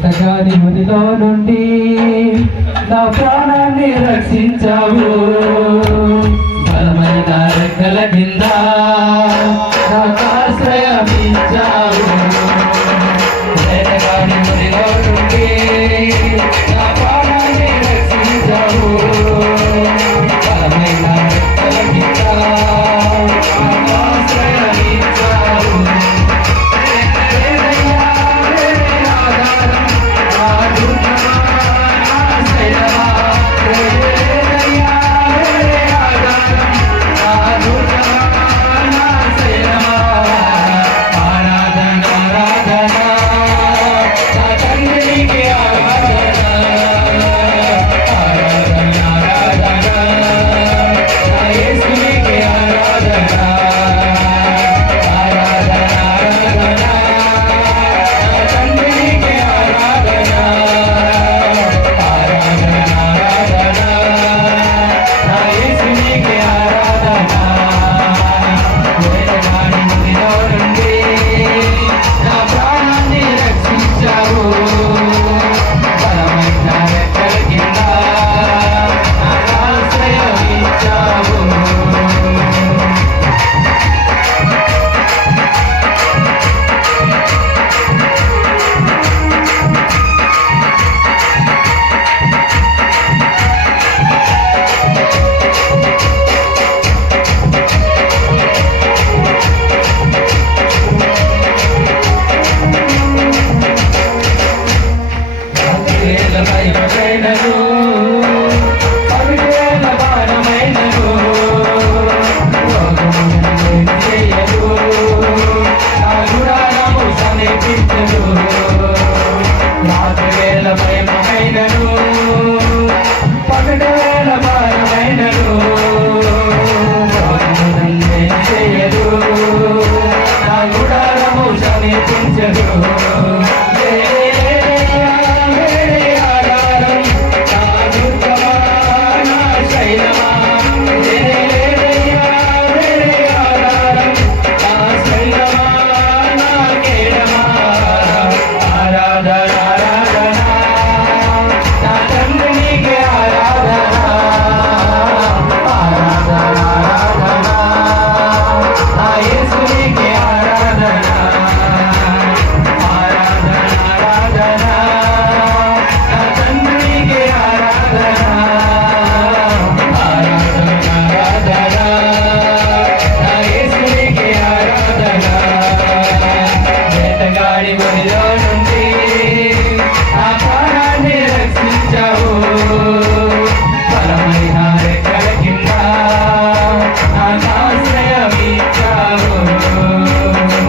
ఎతగాని మునిలో నుండి నా ప్రాణాన్ని రక్షించావు. బలమైన రెక్కల కింద నాకు మునిలో నుండి నా ప్రాణాన్ని రక్షించావు. బలమైన రెక్కల కింద 梦想你听见了。